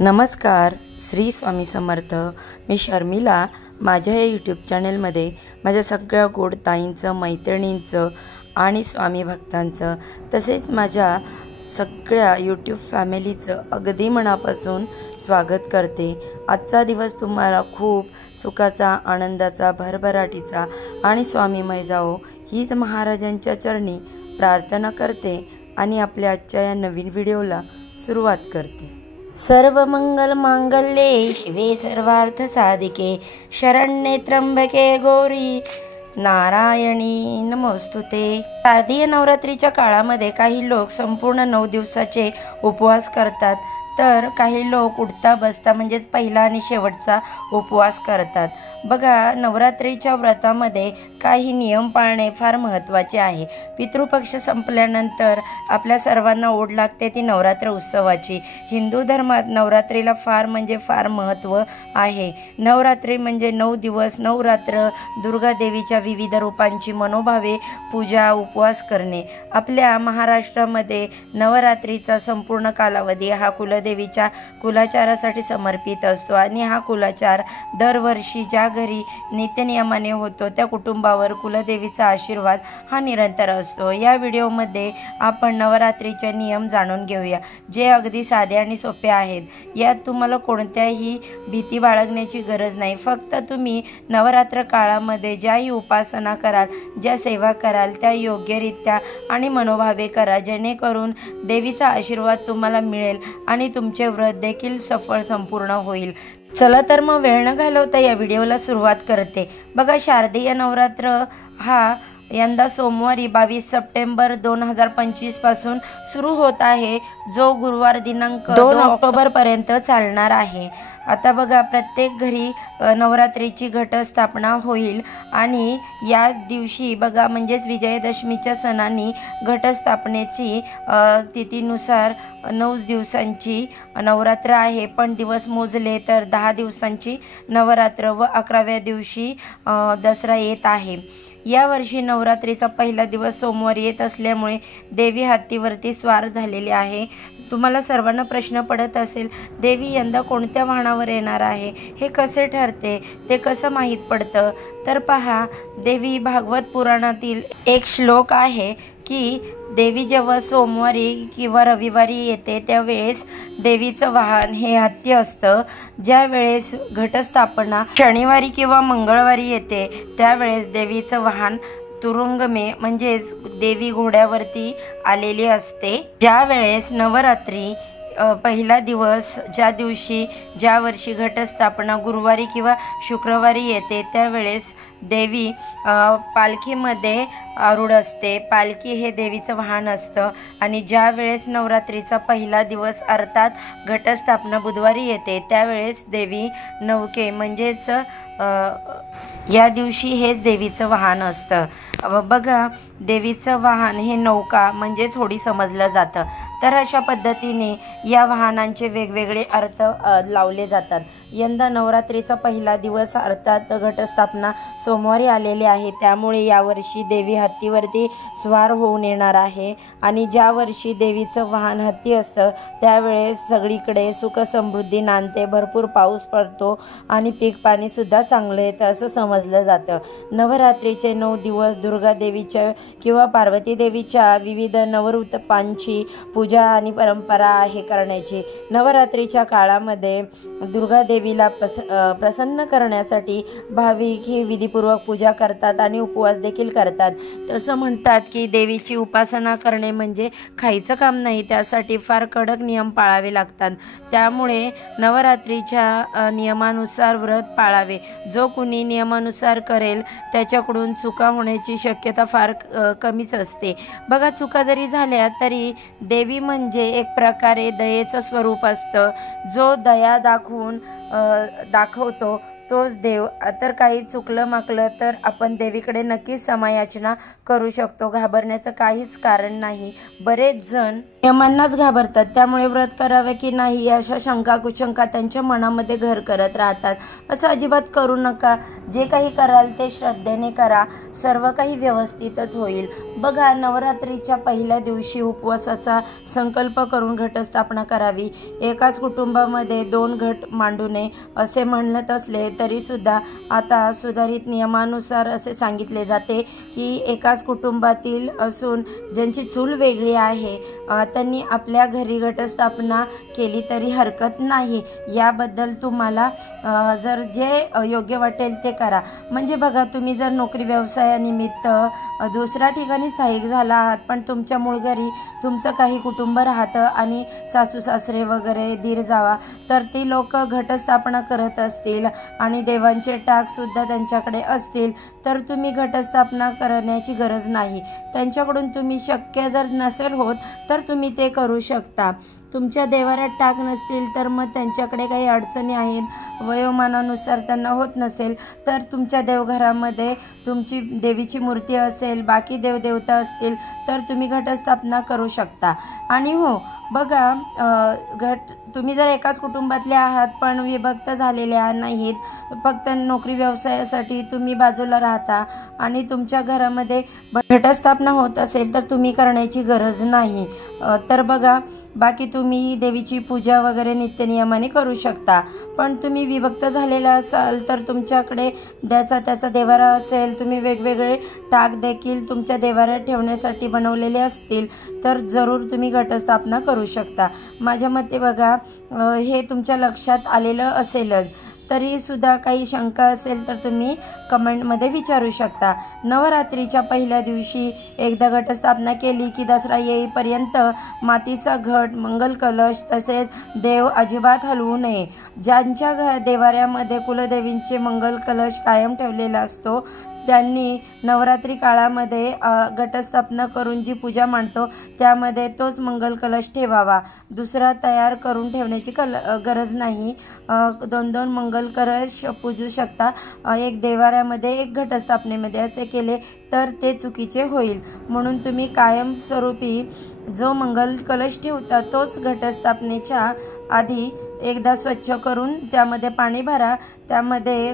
नमस्कार, श्री स्वामी समर्थ। मी शर्मिला। माझ्या या यूट्यूब चॅनलमध्ये माझ्या सगळ्या गोड ताईंचं, मैत्रिणींचं आणि स्वामी भक्तांचं तसेच माझ्या सगळ्या यूट्यूब फॅमिलीचं अगदी मनापासून स्वागत करते। आजचा दिवस तुम्हाला खूप सुखाचा, आनंदाचा, भरभराटीचा आणि स्वामीमय जावो हीच महाराजांच्या चरणी प्रार्थना करते आणि आपल्या आजच्या या नवीन व्हिडिओला सुरुवात करते। सर्व मंगल मांगल्ये शिवे सर्वार्थ साधिके शरण्ये त्र्यंबके गौरी नारायणी नमोस्तुते। शारदीय नवरात्रीच्या काळामध्ये काही लोक संपूर्ण 9 दिवसाचे उपवास करतात, तर काही लोक उठता बसता म्हणजेच पहिला आणि शेवटचा उपवास करतात। बघा, नवरात्रीच्या व्रतामध्ये काही नियम पाळणे फार महत्त्वाचे आहे। पितृपक्ष संपल्यानंतर आपल्या सर्वांना ओढ लागते ती नवरात्र उत्सवाची। हिंदू धर्मात नवरात्रीला फार महत्त्व आहे। नवरात्री म्हणजे 9 दिवस 9 रात्र दुर्गा देवीच्या विविध रूपांची मनोभावे पूजा उपवास करणे। आपल्या महाराष्ट्रामध्ये नवरात्रीचा संपूर्ण कालावधी हा कुलदेवीच्या कुलाचारासाठी समर्पित असतो आणि हा कुलाचार दरवर्षी ज्या घरी नित्यनियमाने होतो त्या कुटुंबावर कुलदेवीचा आशीर्वाद हा निरंतर असतो। या व्हिडिओमध्ये आपण नवरात्रीचे नियम जाणून घेऊया, जे अगदी साधे आणि सोपे आहेत। यात तुम्हाला कोणत्याही भीती बाळगण्याची गरज नाही। फक्त तुम्ही नवरात्र काळामध्ये ज्याही उपासना कराल, ज्या सेवा कराल त्या योग्यरित्या आणि मनोभावे करा, जेणेकरून देवीचा आशीर्वाद तुम्हाला मिळेल आणि तुमचे व्रत देखील सफळ संपूर्ण होईल। चला तर मग वेळ न घालवता या व्हिडिओला सुरुवात करते। बघा, शारदीय नवरात्र हा यंदा सोमवारी 22 सप्टेंबर 2025 पासून सुरू होत आहे, जो गुरुवार दिनांक 2 ऑक्टोबर पर्यंत चालणार आहे। आता बघा, प्रत्येक घरी नवरात्रीची घटस्थापना होईल आणि या दिवशी बघा म्हणजेच विजयादशमीच्या सणानी घटस्थापनेची तिथीनुसार 9 दिवसांची नवरात्र आहे, पण दिवस मोजले तर 10 दिवसांची नवरात्र व 11व्या दिवशी दसरा येत आहे। यावर्षी नवरात्रीचा पहिला दिवस सोमवारी येत असल्यामुळे देवी हत्तीवरती स्वार झालेली आहे। तुम्हाला सर्वांना प्रश्न पडत असेल, देवी यंदा कोणत्या वाहनावर येणार आहे, हे कसे ठरते, ते कसं माहीत पडतं? तर पहा, देवी भागवत पुराणातील एक श्लोक आहे की देवी जेव्हा सोमवारी किंवा रविवारी येते त्यावेळेस देवीचं वाहन हे हत्ती असतं। ज्या वेळेस घटस्थापना शनिवारी किंवा मंगळवारी येते त्यावेळेस देवीचं वाहन तुरुंगमे म्हणजेच देवी घोड्यावरती आलेली असते। ज्या वेळेस नवरात्री पहिला दिवस ज्या वर्षी घटस्थापना गुरुवारी किंवा शुक्रवारी येते त्यावेळेस देवी पालखीमध्ये आरूढ असते। पालखी हे देवीचं वाहन असतं आणि ज्या वेळेस नवरात्रीचा पहिला दिवस अर्थात घटस्थापना बुधवारी येते त्यावेळेस देवी नौके म्हणजेच या दिवशी हेच देवीचं वाहन असतं। बघा, देवीचं वाहन हे नौका म्हणजेच होडी समजलं जातं। तर अशा पद्धतीने या वाहनांचे वेगवेगळे अर्थ लावले जातात। यंदा नवरात्रीचा पहिला दिवस अर्थात घटस्थापना सोमवारी आलेले आहे, त्यामुळे यावर्षी देवी हत्तीवरती स्वार होऊन येणार आहे आणि ज्या वर्षी देवीचं वाहन हत्ती असतं त्यावेळेस सगळीकडे सुख समृद्धी नांदते, भरपूर पाऊस पडतो आणि पीक पाणी सुद्धा चांगलं येतं असं समजलं जातं। नवरात्रीचे 9 दिवस दुर्गा देवीच्या किंवा पार्वती देवीच्या विविध नवरूपांची पूजा आणि परंपरा आहे करण्याची। नवरात्रीच्या काळामध्ये दुर्गा देवीला प्रसन्न करण्यासाठी भाविक ही विधीपूर्वक पूजा करतात आणि उपवास देखील करतात। तसं म्हणतात की देवीची उपासना करणे म्हणजे खायचं काम नाही, त्यासाठी फार कडक नियम पाळावे लागतात। त्यामुळे नवरात्रीच्या नियमानुसार व्रत पाळावे। जो कुणी नियमानुसार करेल त्याच्याकडून चुका होण्याची शक्यता फार कमीच असते। बघा, चुका जरी झाल्या तरी देवी म्हणजे एक प्रकारे दयेचं स्वरूप असतं, जो दया दाखवतो तोच देव। तर काही चुकलं माकलं तर आपण देवीकडे नक्कीच क्षमायाचना करू शकतो, घाबरण्याचं काहीच कारण नाही। बरेच जण यमांनाच घाबरतात, त्यामुळे व्रत करावे की नाही अशा शंका कुशंका त्यांच्या मनामध्ये घर करत राहतात। असं अजिबात करू नका, जे काही कराल ते श्रद्धेने करा, सर्व काही व्यवस्थितच होईल। बघा, नवरात्रीच्या पहिल्या दिवशी उपवासाचा संकल्प करून घटस्थापना करावी। एकाच कुटुंबामध्ये 2 घट मांडू नये असे म्हणत असले तरी सुद्धा आता सुधारित नियमानुसार असे सांगितले जाते की एकाच कुटुंबातील असून ज्यांची चूल वेगळी आहे त्यांनी आपल्या घरी घटस्थापना केली तरी हरकत नाही। याबद्दल तुम्हाला जर जे योग्य वाटेल ते करा। म्हणजे बघा, तुम्ही जर नोकरी व्यवसायानिमित्त दुसऱ्या ठिकाणी स्थायिक झाला आहात, पण तुमच्या मूळ घरी तुमचं काही कुटुंब राहतं आणि सासू सासरे वगैरे दीर जावा, तर ती लोक घटस्थापना करत असतील आणि देवांचे टाकसुद्धा त्यांच्याकडे असतील, तर तुम्ही घटस्थापना करण्याची गरज नाही। त्यांच्याकडून तुम्ही शक्य जर नसेल होत तर तुम्ही ते करू शकता। तुमच्या देवाऱ्यात टाक नसतील तर मग त्यांच्याकडे काही अडचणी आहेत, वयोमानानुसार त्यांना होत नसेल तर तुमच्या देवघरामध्ये तुमची देवीची मूर्ती असेल, बाकी देवदेवता असतील तर तुम्ही घटस्थापना करू शकता। आणि हो बघा, तुम्ही जर एकाच कुटुंबातले आहात पण विभक्त झालेले नाहीत, फक्त नोकरी व्यवसायासाठी तुम्ही बाजूला राहता आणि तुमच्या घरामध्ये घटस्थापना होत असेल तर तुम्ही करण्याची गरज नाही। तर बघा, बाकी तुम्ही देवीची पूजा वगैरे नित्यनियमाने करू शकता। पण तुम्ही विभक्त झालेला असाल तर तुमच्याकडे त्याचा देवारा असेल, तुम्ही वेगवेगळे टाक देखील तुमच्या देवाऱ्यात ठेवण्यासाठी बनवलेले असतील तर जरूर तुम्ही घटस्थापना करू शकता। माझ्या मते बघा, हे तुमच्या लक्षात आलेलं असेलच, तरी सुद्धा काही शंका असेल तर तुम्ही कमेंटमध्ये विचारू शकता। नवरात्रीच्या पहिल्या दिवशी एकदा घटस्थापना केली की दसरा येईपर्यंत मातीचा घट, मंगल कलश तसेच देव अजिबात हलवू नये। ज्यांच्या देवाऱ्यामध्ये कुलदेवींचे मंगल कलश कायम ठेवलेला असतो त्यांनी नवरात्री काळामध्ये घटस्थापना करून जी पूजा मांडतो त्यामध्ये तोच मंगल कलश ठेवावा। दुसरा तयार करून ठेवण्याची गरज नाही। 2-2 मंगल कलश पूजू शकता, एक देवाऱ्यामध्ये एक घटस्थापनेमध्ये। असे केले तर ते चुकीचे होईल, म्हणून तुम्ही कायमस्वरूपी जो मंगल कलश ठेवता तोच घटस्थापनेच्या आधी एकदा स्वच्छ करून त्यामध्ये पाणी भरा। त्यामध्ये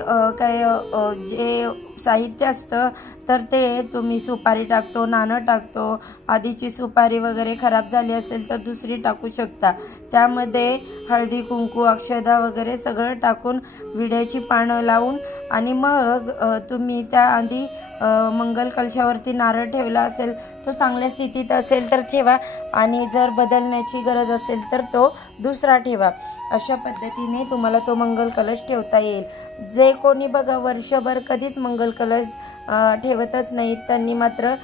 जे साहित्य असतं तर ते तुम्ही सुपारी टाकतो, नाणं टाकतो, आधीची सुपारी वगैरे खराब झाली असेल तर दुसरी टाकू शकता। त्यामध्ये हळदी कुंकू अक्षदा वगैरे सगळं टाकून विड्याची पानं लावून आणि मग तुम्ही त्याआधी मंगल कलशावरती नारळ ठेवला असेल, तो चांगल्या स्थितीत असेल तर ठेवा आणि जर बदलण्याची गरज असेल तर तो दुसरा ठेवा। अशा पद्धतीने तुम्हाला तो मंगल कलश ठेवता येईल। जे कोणी बघा वर्षभर कधीच मंगल कलश ठेवतच नाहीत त्यांनी मात्र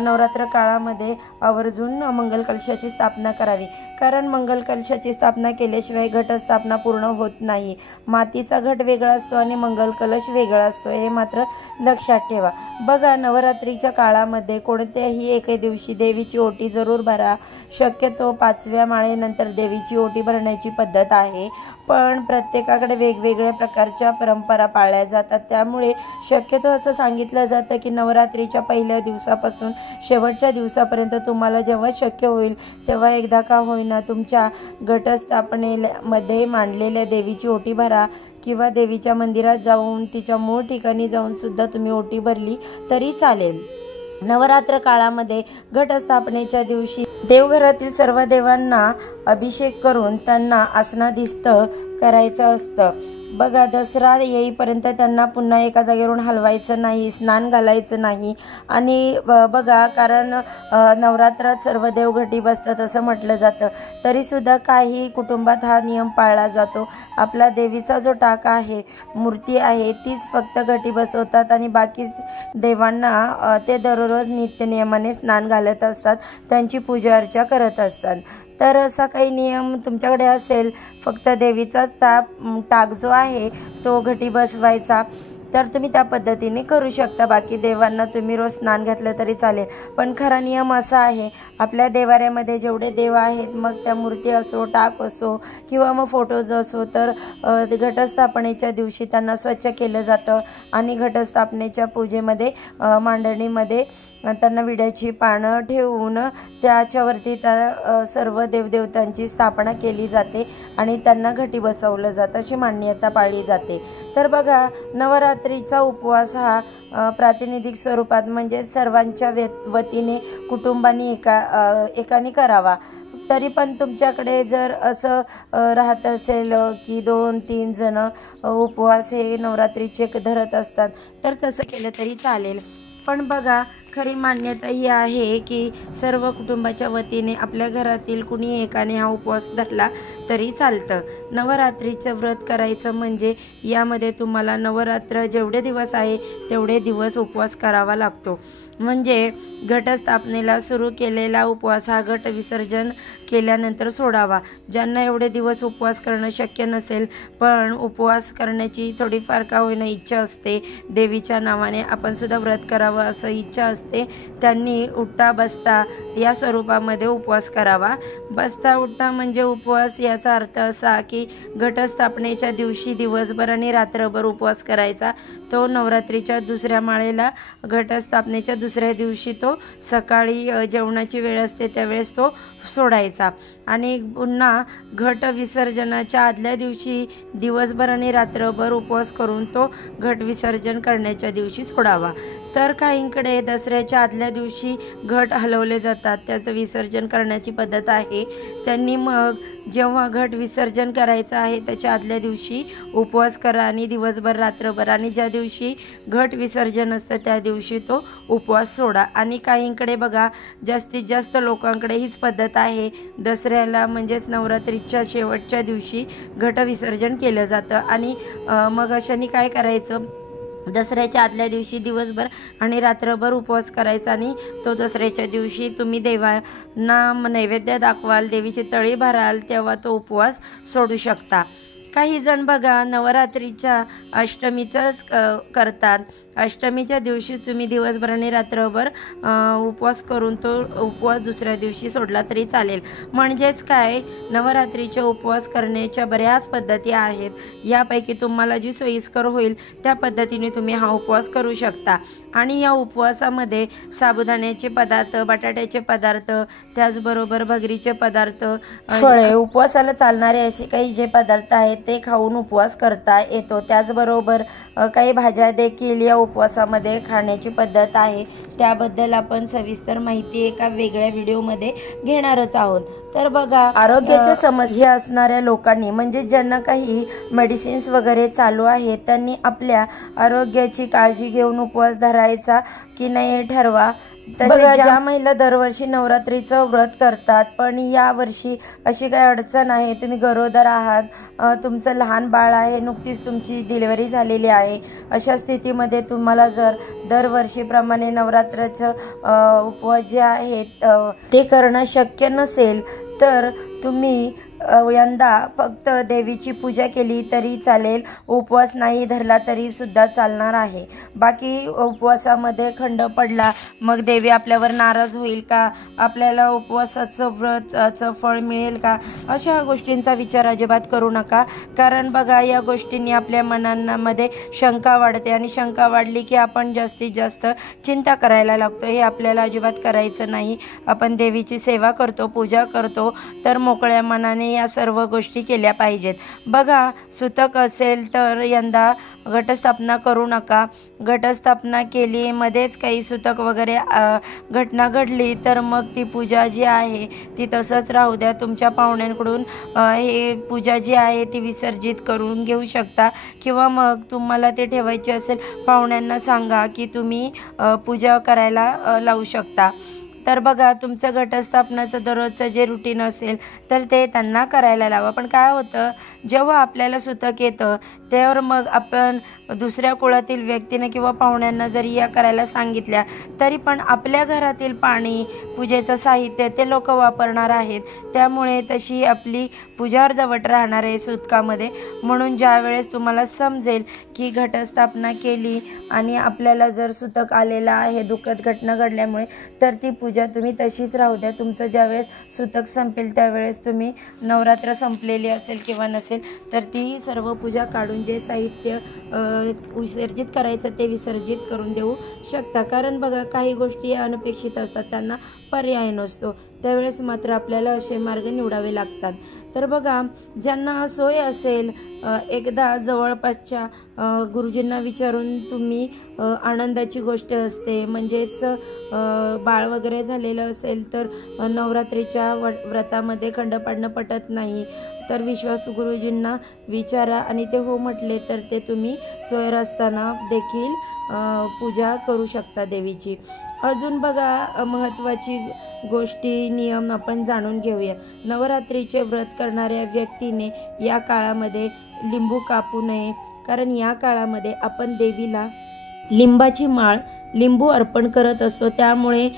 नवरात्र काळामध्ये आवर्जून मंगल कलशाची स्थापना करावी, कारण मंगल कलशाची स्थापना केल्याशिवाय घटस्थापना पूर्ण होत नाही। मातीचा घट वेगळा असतो आणि मंगल कलश वेगळा असतो, हे मात्र लक्षात ठेवा। बघा, नवरात्रीच्या काळामध्ये कोणत्याही एके दिवशी देवीची ओटी जरूर भरा। शक्यतो 5व्या माळेनंतर देवीची ओटी भरण्याची पद्धत आहे, पण प्रत्येकाकडे वेगवेगळ्या प्रकारच्या परंपरा पाळल्या जातात, त्यामुळे शक्यतो असं सांगितलं जातं की नवरात्रीच्या पहिल्या दिवसापासून शेवटच्या दिवसापर्यंत तुम्हाला जेव्हा शक्य होईल तेव्हा एकदा का होईना तुमच्या घटस्थापनेमध्ये मांडलेल्या देवीची ओटी भरा, किंवा देवीच्या मंदिरात जाऊन तिच्या मूळ ठिकाणी जाऊन सुद्धा तुम्ही ओटी भरली तरी चालेल। नवरात्र काळामध्ये घटस्थापनेच्या दिवशी देवघरातील सर्व देवांना अभिषेक करून त्यांना आसनाधिस्थ करायचं असतं। बघा, दसरा येईपर्यंत त्यांना पुन्हा एका जागेवरून हलवायचं नाही, स्नान घालायचं नाही। आणि बघा, कारण नवरात्रात सर्व देव घटी बसतात असं म्हटलं जातं, तरीसुद्धा काही कुटुंबात हा नियम पाळला जातो। आपला देवीचा जो टाक आहे, मूर्ती आहे, तीच फक्त घटी बसवतात आणि बाकी देवांना ते दररोज नित्यनियमाने स्नान घालत असतात, त्यांची पूजा अर्चा करत असतात। तर असा काही नियम तुमच्याकडे असेल, फक्त देवीचाच टाक जो आहे तो घटी बसवायचा, तर तुम्ही त्या पद्धतीने करू शकता। बाकी देवांना तुम्ही रोज स्नान घातलं तरी चालेल, पण खरा नियम असा आहे आपल्या देवाऱ्यामध्ये जेवढे देव आहेत, मग त्या मूर्ती असो, टाक असो किंवा मग फोटोज असो, तर घटस्थापनेच्या दिवशी त्यांना स्वच्छ केलं जातं आणि घटस्थापनेच्या पूजेमध्ये मांडणीमध्ये त्यांना विड्याची पानं ठेवून त्याच्यावरती त्या सर्व देवदेवतांची स्थापना केली जाते आणि त्यांना घटी बसवलं जातं, अशी मान्यता पाळली जाते। तर बघा, नवरात्रीचा उपवास हा प्रातिनिधिक स्वरूपात म्हणजे सर्वांच्या वतीने कुटुंबांनी एकाने करावा। तरी पण तुमच्याकडे जर असं राहत असेल की 2-3 जण उपवास हे नवरात्रीचे धरत असतात, तर तसं केलं तरी चालेल। पण बघा, खरी मान्यता ही आहे की सर्व कुटुंबाच्या वतीने आपल्या घरातील कुणी एकाने हा उपवास धरला तरी चालतं। नवरात्रीचं व्रत करायचं म्हणजे यामध्ये तुम्हाला नवरात्र जेवढे दिवस आहे तेवढे दिवस उपवास करावा लागतो। म्हणजे घटस्थापनेला सुरू केलेला उपवास हा घट विसर्जन केल्यानंतर सोडावा। ज्यांना एवढे दिवस उपवास करणं शक्य नसेल, पण उपवास करण्याची थोडीफार का होईना इच्छा असते, देवीच्या नावाने आपण सुद्धा व्रत करावं असं इच्छा असते, त्यांनी उठता बसता या स्वरूपामध्ये उपवास करावा। बसता उठता म्हणजे उपवास याचा अर्थ असा की घटस्थापनेच्या दिवशी दिवसभर आणि रात्रभर उपवास करायचा। तो नवरात्रीच्या दुसऱ्या माळेला घटस्थापनेच्या दुसऱ्या दिवशी तो सकाळी जेवणाची वेळ असते त्यावेळेस तो सोडायचा आणि पुन्हा घट विसर्जनाच्या आदल्या दिवशी दिवसभर आणि रात्रभर उपवास करून तो घट विसर्जन करण्याच्या दिवशी सोडावा। तर काहींकडे दसऱ्याच्या आदल्या दिवशी घट हलवले जातात, त्याचं विसर्जन करण्याची पद्धत आहे। त्यांनी मग जेव्हा घट विसर्जन करायचं आहे त्याच्या आदल्या दिवशी उपवास करा आणि दिवसभर रात्रभर, आणि ज्या दिवशी घट विसर्जन असतं त्या दिवशी तो उपवास सोडा। आणि काहींकडे बघा, जास्तीत जास्त लोकांकडे हीच पद्धत आहे, दसऱ्याला म्हणजेच नवरात्रीच्या शेवटच्या दिवशी घट विसर्जन केलं जातं आणि मग अशाने काय करायचं, दसऱ्याच्या आदल्या दिवशी दिवसभर आणि रात्रभर उपवास करायचा आणि तो दसऱ्याच्या दिवशी तुम्ही देवांना नैवेद्य दाखवाल, देवीची तळी भराल, तेव्हा तो उपवास सोडू शकता। काही जण बघा नवरात्रीच्या अष्टमीचाच करतात, अष्टमीच्या दिवशीच तुम्ही दिवसभर आणि रात्रभर उपवास करून तो उपवास दुसऱ्या दिवशी सोडला तरी चालेल। म्हणजेच काय, नवरात्रीचे उपवास करण्याच्या बऱ्याच पद्धती आहेत, यापैकी तुम्हाला जी सोयीस्कर होईल त्या पद्धतीने तुम्ही हा उपवास करू शकता। आणि या उपवासामध्ये साबुदाण्याचे पदार्थ, बटाट्याचे पदार्थ, त्याचबरोबर भगरीचे पदार्थ, फळे, उपवासाला चालणारे असे काही जे पदार्थ आहेत ते खाऊन उपवास करता येतो। त्याचबरोबर काही भाज्या देखील या उपवासामध्ये खाण्याची पद्धत आहे, त्याबद्दल आपण सविस्तर माहिती एका वेगळ्या व्हिडिओमध्ये घेणारच आहोत। तर बघा, आरोग्याच्या समस्या असणाऱ्या लोकांनी म्हणजे ज्यांना काही मेडिसिन्स वगैरे चालू आहेत त्यांनी आपल्या आरोग्याची काळजी घेऊन उपवास धरायचा की नाही हे ठरवा। तसेच ज्या महिला दरवर्षी नवरात्रीचं व्रत करतात पण या वर्षी अशी काही अडचण आहे, तुम्ही गरोदर आहात, तुमचं लहान बाळ आहे, नुकतीच तुमची डिलिव्हरी झालेली आहे, अशा स्थितीमध्ये तुम्हाला जर दरवर्षीप्रमाणे नवरात्राचं उपवास जे आहेत ते करणं शक्य नसेल तर तुम्ही यंदा फक्त देवीची पूजा केली तरी चालेल, उपवास नाही धरला तरी सुद्धा चालणार आहे। बाकी उपवासामध्ये खंड पडला मग देवी आपल्यावर नाराज होईल का, आपल्याला उपवासाचं व्रताचं फळ मिळेल का, अशा गोष्टींचा विचार अजिबात करू नका। कारण बघा, या गोष्टींनी आपल्या मनांमध्ये शंका वाढते आणि शंका वाढली की आपण जास्तीत जास्त चिंता करायला लागतो, हे आपल्याला अजिबात करायचं नाही। आपण देवीची सेवा करतो, पूजा करतो, तर मोकळ्या मनाने या सर्व गोष्टी केल्या पाहिजेत। बघा, सुतक असेल तर यंदा घटस्थापना करू नका, घटस्थापना केली मध्येच काही सुतक वगैरे घटना घडली तर मग ती पूजा जी आहे ती तसंच राहू द्या। तुमच्या पाहुण्यांकडून हे पूजा जी आहे ती विसर्जित करून घेऊ शकता किंवा मग तुम्हाला ते ठेवायची असेल पाहुण्यांना सांगा की तुम्ही पूजा करायला लावू शकता। तर बघा, तुमचं घटस्थापनाचं दररोजचं जे रुटीन असेल तर ते त्यांना करायला लावा। पण काय होतं, जेव्हा आपल्याला सुतक येतं त्यावर मग आपण दुसऱ्या कुळातील व्यक्तीने किंवा पाहुण्यांना जरी या करायला सांगितल्या तरी पण आपल्या घरातील पाणी, पूजेचं साहित्य ते लोक वापरणार आहेत, त्यामुळे तशी आपली पूजा अर्धवट राहणार आहे सुतकामध्ये। म्हणून ज्या वेळेस तुम्हाला समजेल की घटस्थापना केली आणि आपल्याला जर सुतक आलेला आहे दुःखद घटना घडल्यामुळे, तर ती पूजा तुम्ही तशीच राहू द्या। तुमचं ज्यावेळेस सुतक संपेल त्यावेळेस तुम्ही नवरात्र संपलेली असेल किंवा नसेल तर ती सर्व पूजा काढून जे साहित्य विसर्जित करायचं ते विसर्जित करून देऊ शकता। कारण बघा काही गोष्टी अनपेक्षित असतात, त्यांना पर्याय नसतो, त्यावेळेस मात्र आपल्याला असे मार्ग निवडावे लागतात। तर बघा ज्यांना सोय असेल एकदा जवळपासच्या गुरुजींना विचारून तुम्ही आनंदाची गोष्ट असते, म्हणजेच बाळ वगैरे झालेलं असेल तर नवरात्रीच्या व्रतामध्ये खंड पाडणं पटत नाही, तर विश्वासू गुरुजींना विचारा आणि ते हो म्हटले तर ते तुम्ही सोयर असताना देखील पूजा करू शकता देवीची। अजून बघा महत्त्वाची गोष्टी नियम आपण जाणून घेऊयात। नवरात्रीचे व्रत करणाऱ्या व्यक्तीने या काळामध्ये लिंबू कापू नये, कारण या काळामध्ये आपण देवीला लिंबाची माळ लिंबू अर्पण करत असतो। त्यामुळे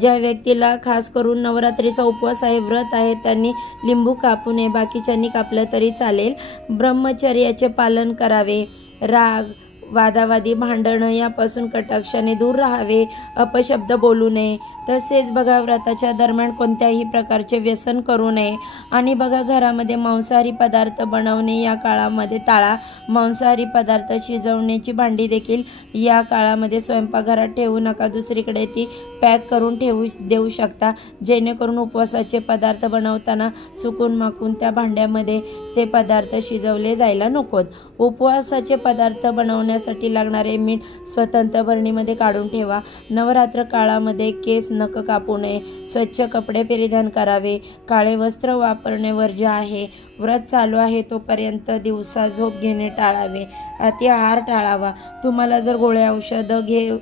ज्या व्यक्तीला खास करून नवरात्रीचा उपवास आहे, व्रत आहे, त्यांनी लिंबू कापू नये, बाकीच्यांनी कापलं तरी चालेल। ब्रह्मचर्याचे पालन करावे, राग वादावादी भांडणं यापासून कटाक्षाने दूर राहावे, अपशब्द बोलू नये। तसेच बघा व्रताच्या दरम्यान कोणत्याही प्रकारचे व्यसन करू नये आणि बघा घरामध्ये मांसाहारी पदार्थ बनवणे या काळामध्ये टाळा। मांसाहारी पदार्थ शिजवण्याची भांडी देखील या काळामध्ये स्वयंपाकघरात ठेवू नका, दुसरीकडे ती पॅक करून देऊ शकता, जेणेकरून उपवासाचे पदार्थ बनवताना चुकून माकून त्या भांड्यामध्ये ते पदार्थ शिजवले जायला नकोत। उपवासाचे पदार्थ बनवण्यासाठी लागणारे मीठ स्वतंत्र भरणीमध्ये काढून ठेवा। नवरात्र काळामध्ये केस नख कापू नये, स्वच्छ कपडे परिधान करावे, काळे वस्त्र वापरणे वर्ज्य आहे। व्रत चालू आहे तोपर्यंत दिवसा झोप घेणे टाळावे, अति आहार टाळावा। तुम्हाला जर गोळ्या औषधं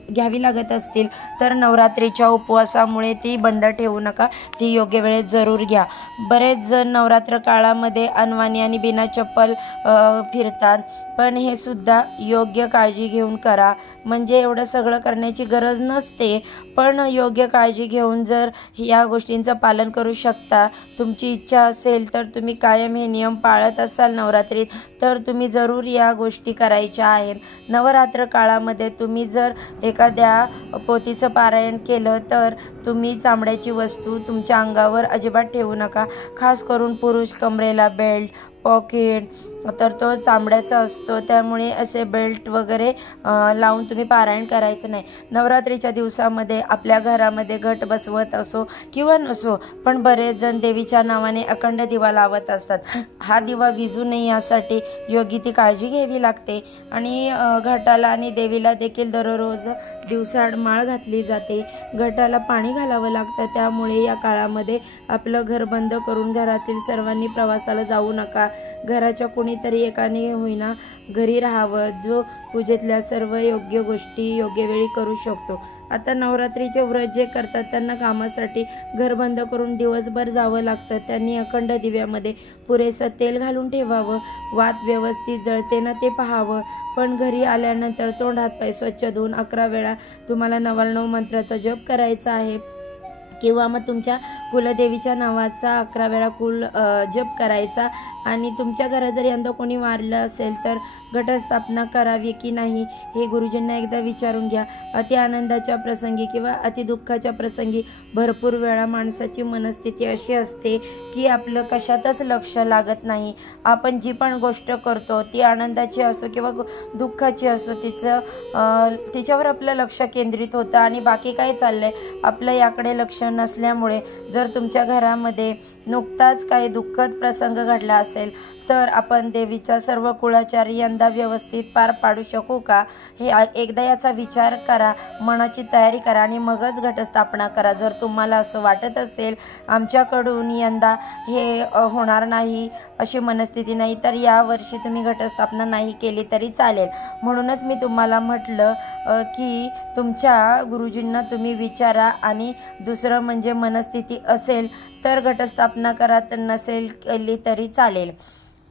घ्यावी लागत असतील तर नवरात्रीच्या उपवासामुळे ती बंद ठेवू नका, ती योग्य वेळेत जरूर घ्या। बरेच जण नवरात्र काळामध्ये अनवाणी आणि बिना चप्पल फिरतात, पण हे सुद्धा योग्य काळजी घेऊन करा। म्हणजे एवढं सगळं करण्याची गरज नसते, पण योग्य काळजी घेऊन जर या गोष्टींचं पालन करू शकता, तुमची इच्छा असेल तर तुम्ही कायम हे नियम पाळत असाल नवरात्रीत, तर तुम्ही जरूर या गोष्टी करायच्या आहेत। नवरात्र काळामध्ये तुम्ही जर एखाद्या पोथीचं पारायण केलं तर तुम्ही चामड्याची वस्तू तुमच्या अंगावर अजिबात ठेवू नका। खास करून पुरुष कमरेला बेल्ट, पॉकेट तर तो चामड्याचा असतो, त्यामुळे असे बेल्ट वगैरे लावून तुम्ही पारायण करायचं नाही। नवरात्रीच्या दिवसामध्ये आपल्या घरामध्ये घट बसवत असो किंवा नसो, पण बरेच जण देवीच्या नावाने अखंड दिवा लावत असतात। हा दिवा विझू नये यासाठी योग्य ती काळजी घ्यावी लागते आणि घटाला आणि देवीला देखील दररोज दिवसाआड माळ घातली जाते, घटाला पाणी घालावं लागतं। त्यामुळे या काळामध्ये आपलं घर बंद करून घरातील सर्वांनी प्रवासाला जाऊ नका, घराच्या कोणीतरी एकाने होईना घरी राहावं, जो पूजेतल्या सर्व योग्य गोष्टी योग्य वेळी करू शकतो। आता नवरात्रीचे व्रत जे करतात त्यांना कामासाठी घर बंद करून दिवसभर जावं लागतं, त्यांनी अखंड दिव्यामध्ये पुरेसं तेल घालून ठेवावं, वात व्यवस्थित जळते ना ते पाहावं। पण घरी आल्यानंतर तोंड हातपाय स्वच्छ धुवून 11 वेळा तुम्हाला 99 मंत्राचा जप करायचा आहे किंवा मग तुमच्या कुलदेवीच्या नावाचा 11 वेळा जप करायचा। आणि तुमच्या घरात जर यंदा कोणी वारलं असेल तर घटस्थापना करावी की नाही हे गुरुजींना एकदा विचारून घ्या। अति आनंदाच्या प्रसंगी किंवा अति दुःखाच्या प्रसंगी भरपूर वेळा माणसाची मनस्थिती अशी असते की आपलं कशातच लक्ष लागत नाही। आपण जी पण गोष्ट करतो ती आनंदाची असो किंवा दुःखाची असो, तिच्यावर आपलं लक्ष केंद्रित होतं आणि बाकी काय चाललंय आपलं याकडे लक्ष नसल्यामुळे जर तुमच्या घरामध्ये नुकताच काही दुःखद प्रसंग घडला असेल तर आपण देवीचा सर्व कुळाचार यंदा व्यवस्थित पार पाडू शकू का, हे एकदा याचा विचार करा, मनाची तयारी करा आणि मगच घटस्थापना करा। जर तुम्हाला असं वाटत असेल आमच्याकडून यंदा हे होणार नाही, अशी मनस्थिती नाही, तर यावर्षी तुम्ही घटस्थापना नाही केली तरी चालेल। म्हणूनच मी तुम्हाला म्हटलं की तुमच्या गुरुजींना तुम्ही विचारा आणि दुसरं म्हणजे मनस्थिती असेल तर घटस्थापना करा, तर नसेल केली तरी चालेल।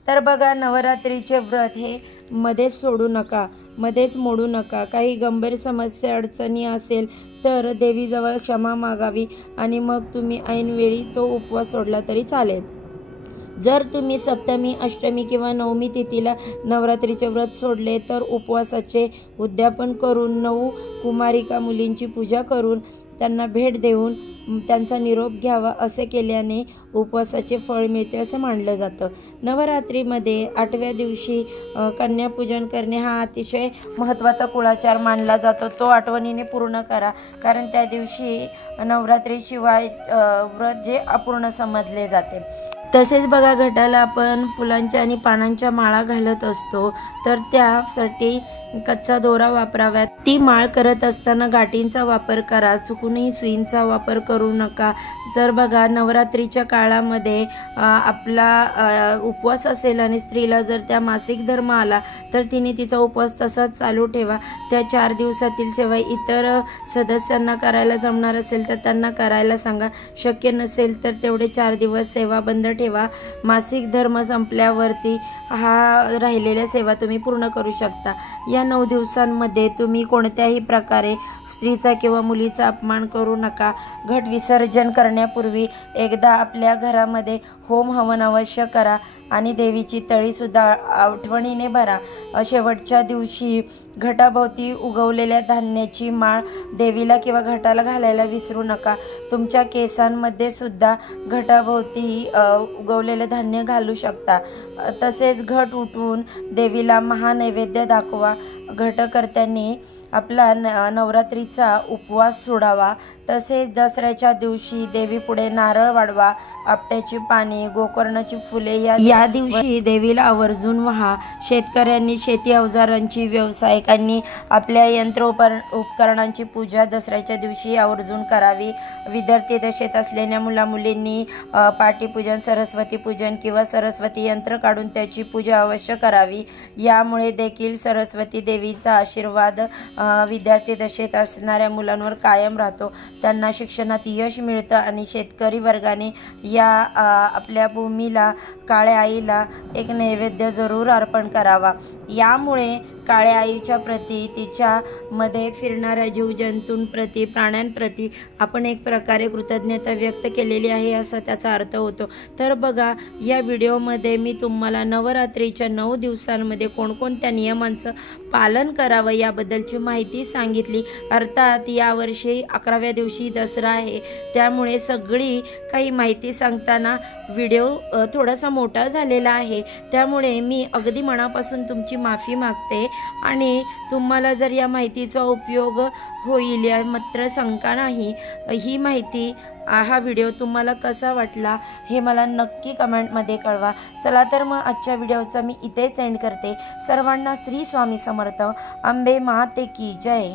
तर बघा नवरात्रीचे व्रत हे मध्येच सोडू नका, मध्येच मोडू नका। काही गंभीर समस्या अडचणी असेल तर देवीजवळ क्षमा मागावी आणि मग तुम्ही ऐनवेळी तो उपवास सोडला तरी चालेल। जर तुम्ही सप्तमी, अष्टमी किंवा नवमी तिथीला नवरात्रीचे व्रत सोडले तर उपवासाचे उद्यापन करून 9 कुमारिका मुलींची पूजा करून त्यांना भेट देऊन त्यांचा निरोप घ्यावा, असे केल्याने उपवासाचे फळ मिळते असे मानलं जातं। नवरात्रीमध्ये 8व्या दिवशी कन्यापूजन करणे हा अतिशय महत्त्वाचा कुळाचार मानला जातो। तो आठवणीने पूर्ण करा, कारण त्या दिवशी नवरात्रीशिवाय व्रत जे अपूर्ण समजले जाते। तसेच बघा, घटाला आपण फुलांच्या आणि पानांच्या माळा घालत असतो, तर त्यासाठी कच्चा दोरा वापराव्यात। ती माळ करत असताना गाठींचा वापर करा, चुकूनही सुईंचा वापर करू नका। जर बघा, नवरात्रीच्या काळामध्ये आपला उपवास असेल आणि स्त्रीला जर त्या मासिक धर्म आला तर तिने तिचा उपवास तसाच चालू ठेवा। त्या 4 दिवसातील सेवा इतर सदस्यांना करायला जमणार असेल तर त्यांना करायला सांगा, शक्य नसेल तर तेवढे 4 दिवस सेवा बंद ठेवा। मासिक धर्म संपल्यावरती हा राहिलेल्या सेवा तुम्ही पूर्ण करू शकता। या 9 दिवसांमध्ये तुम्ही कोणत्याही प्रकारे स्त्रीचा किंवा मुलीचा अपमान करू नका। घट विसर्जन करण्यापूर्वी एकदा आपल्या घरामध्ये होम हवन अवश्य करा आणि देवीची तळीसुद्धा आठवणीने भरा। शेवटच्या दिवशी घटाभोवती उगवलेल्या धान्याची माळ देवीला किंवा घटाला घालायला विसरू नका। तुमच्या केसांमध्ये सुद्धा घटाभोवती उगवलेले धान्य घालू शकता। तसेच घट उठवून देवीला महानैवेद्य दाखवा। घटकर्त्यांनी आपला नवरात्रीचा उपवास सोडावा। तसेच दसऱ्याच्या दिवशी देवीपुढे नारळ वाढवा, आपट्याची पाने, गोकर्णाची फुले या दिवशी देवीला आवर्जून वाहा। शेतकऱ्यांनी शेती अवजारांची, व्यावसायिकांनी आपल्या यंत्र उपकरणांची पूजा दसऱ्याच्या दिवशी आवर्जून करावी। विद्यार्थी दशेत असलेल्या मुलामुलींनी पाटीपूजन, सरस्वती पूजन किंवा सरस्वती यंत्र काढून त्याची पूजा अवश्य करावी। यामुळे देखील सरस्वती देवीचा आशीर्वाद विद्यार्थी दशेत असणाऱ्या मुलांवर कायम राहतो, त्यांना शिक्षणात यश मिळतं आणि शेतकरी वर्गाने या आपल्या भूमीला, काळ्या आईला एक नैवेद्य जरूर अर्पण करावा। यामुळे काळ्या आईच्या प्रती, तिच्यामध्ये फिरणाऱ्या जीवजंतूंप्रती, प्राण्यांप्रती आपण एक प्रकारे कृतज्ञता व्यक्त केलेली आहे असा त्याचा अर्थ होतो। तर बघा, या व्हिडिओमध्ये मी तुम्हाला नवरात्रीच्या 9 दिवसांमध्ये कोणकोणत्या नियमांचं पालन करावं याबद्दलची माहिती सांगितली। अर्थात यावर्षी 11व्या दिवशी दसरा आहे, त्यामुळे सगळी काही माहिती सांगताना व्हिडिओ थोडासा मोठा झालेला आहे, त्यामुळे मी अगदी मनापासून तुमची माफी मागते। आणि तुम्हाला जर या माहितीचा उपयोग होईल या मात्र शंका नाही। ही माहिती, हा व्हिडिओ तुम्हाला कसा वाटला हे मला नक्की कमेंटमध्ये कळवा। चला तर मग आजच्या व्हिडिओचा मी इथेच एंड करते। सर्वांना श्री स्वामी समर्थ, अंबे माते की जय।